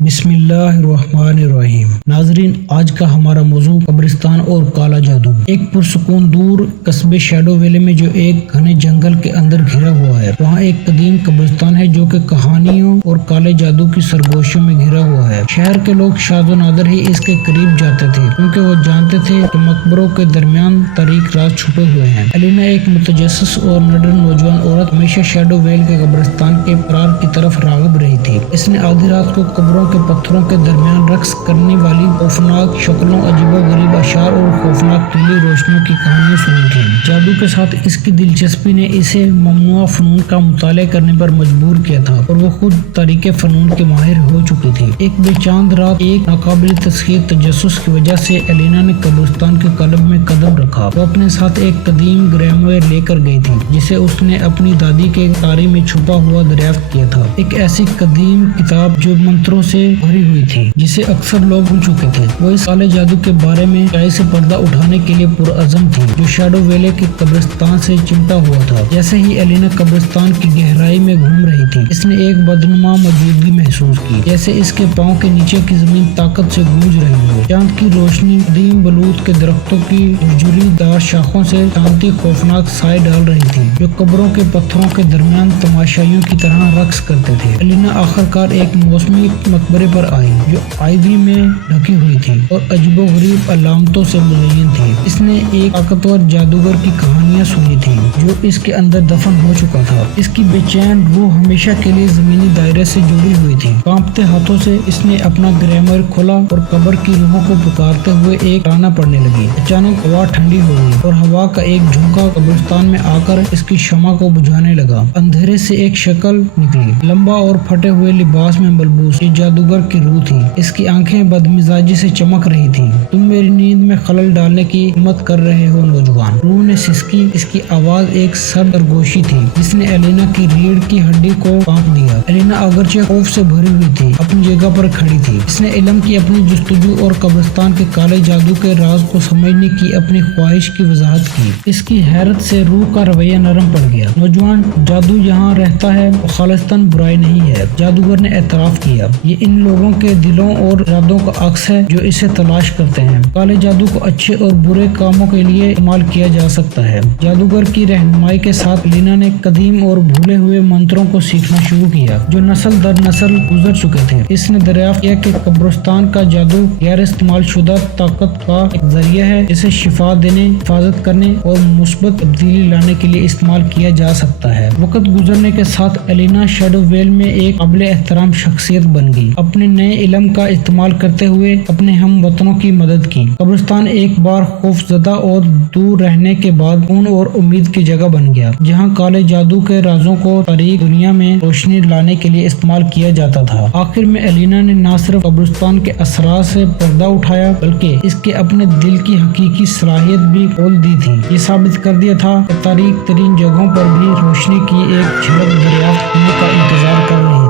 بسم اللہ الرحمن الرحیم۔ ناظرین، آج کا ہمارا موضوع قبرستان اور کالا جادو۔ ایک پرسکون دور قصبے شیڈو ویلی میں جو ایک گھنے جنگل کے اندر گھرا ہوا ہے، وہاں ایک قدیم قبرستان ہے جو کہ کہانیوں اور کالے جادو کی سرگوشیوں میں گھرا ہوا ہے۔ شہر کے لوگ شاذ و نادر ہی اس کے قریب جاتے تھے کیونکہ وہ جانتے تھے کہ مقبروں کے درمیان تاریک راز چھپے ہوئے ہیں۔ الینا ایک متجسس اور نڈر نوجوان عورت ہمیشہ شیڈو ویل کے قبرستان کے فرار کی طرف راغب رہی تھی۔ اس نے آدھی رات کو قبروں کے پتھروں کے درمیان رقص کرنے والی خوفناک شکلوں، عجیب و غریب اشعار اور خوفناک نیلی روشنیوں کی کہانیاں سنی تھیں۔ جادو کے ساتھ اس کی دلچسپی نے اسے ممنوعہ فنون کا مطالعہ کرنے پر مجبور کیا تھا اور وہ خود تاریک فنون کے ماہر ہو چکی تھی۔ ایک بے چاند رات ایک ناقابل تسخیر تجسس کی وجہ سے الینا نے قبرستان کے قلب میں قدم رکھا۔ وہ اپنے ساتھ ایک قدیم گریموئر لے کر گئی تھی جسے اس نے اپنی دادی کے کاری میں چھپا ہوا دریافت کیا تھا۔ ایک ایسی قدیم کتاب جو منتروں سے بھری ہوئی تھی جسے اکثر لوگ بھول چکے تھے۔ وہ اس کالے جادو کے بارے میں چائے سے پردہ اٹھانے کے لیے پرعزم تھی جو شیڈو ویلی کے قبرستان سے چمٹا ہوا تھا۔ جیسے ہی الینا قبرستان کی گہرائی میں گھوم رہی تھی، اس نے ایک بدنما موجودگی محسوس کی، جیسے اس کے پاؤں کے نیچے کی زمین طاقت سے گونج رہی ہو۔ چاند کی روشنی قدیم بلوط کے درختوں کی جھرجھری دار شاخوں سے شانتی خوفناک سائے ڈال رہی تھی جو قبروں کے پتھروں کے درمیان تماشائیوں کی طرح رقص کرتے تھے۔ الینا آخرکار ایک موسمی مقبرے پر آئی جو آئیوری میں ڈھکی ہوئی تھی اور عجیب و غریب علامتوں سے مزین تھی۔ اس نے ایک طاقتور جادوگر کی کہانیاں سنی تھیں جو اس کے اندر دفن ہو چکا تھا۔ اس کی بے چین روح ہمیشہ کے لیے زمینی دائرے سے جڑی ہوئی تھی۔ کانپتے ہاتھوں سے اس نے اپنا گریموئر کھولا اور قبر کی روحوں کو پکارتے ہوئے ایک ترانہ پڑھنے لگی۔ اچانک ہوا ٹھنڈی ہو گئی اور ہوا کا ایک جھونکا قبرستان میں آ کر اس کی شمع کو بجھانے لگا۔ اندھیرے سے ایک شکل نکلی، لمبا اور پھٹے ہوئے لباس میں ملبوس۔ یہ جادوگر کی روح تھی۔ اس کی آنکھیں بدمزاجی سے چمک رہی تھیں۔ تم میری نیند میں خلل ڈالنے کی ہمت کر رہے ہو نوجوان، روح نے سسکی۔ اس کی آواز ایک سرگوشی تھی جس نے الینا کی ریڑھ کی ہڈی کو کانپ دیا۔ الینا اگرچہ خوف سے بھری ہوئی تھی، اپنی جگہ پر کھڑی تھی۔ اس نے علم کی اپنی جستجو اور قبرستان کے کالے جادو کے راز کو سمجھنے کی اپنی خواہش کی وضاحت کی۔ اس کی حیرت سے روح کا رویہ نرم پڑ گیا۔ نوجوان، جادو جہاں رہتا ہے وہ خالصتاً برائی نہیں ہے، جادوگر نے اعتراف کیا۔ یہ ان لوگوں کے دلوں اور ارادوں کا عکس ہے جو اسے تلاش کرتے ہیں۔ کالے جادو کو اچھے اور برے کاموں کے لیے استعمال کیا جا سکتا ہے۔ جادوگر کی رہنمائی کے ساتھ الینا نے قدیم اور بھولے ہوئے منتروں کو سیکھنا شروع کیا جو نسل در نسل گزر چکے تھے۔ اس نے دریافت کیا کہ قبرستان کا جادو غیر استعمال شدہ طاقت کا ایک ذریعہ ہے جسے شفا دینے، حفاظت کرنے اور مثبت تبدیلی لانے کے لیے استعمال کیا جا سکتا ہے۔ وقت گزرنے کے ساتھ الینا شیڈو ویل میں ایک قابل احترام شخصیت بن گئی، اپنے نئے علم کا استعمال کرتے ہوئے اپنے ہم وطنوں کی مدد کی۔ قبرستان ایک بار خوف زدہ اور دور رہنے کے بعد سکون اور امید کی جگہ بن گیا، جہاں کالے جادو کے رازوں کو تاریک دنیا میں روشنی لانے کے لیے استعمال کیا جاتا تھا۔ آخر میں الینا نے نہ صرف قبرستان کے اسرار سے پردہ اٹھایا بلکہ اس کے اپنے دل کی حقیقی صلاحیت بھی کھول دی تھی۔ یہ ثابت کر دیا تھا کہ تاریک ترین جگہوں پر بھی روشنی کی ایک جھلک دریافت کرنے کا انتظار کر رہی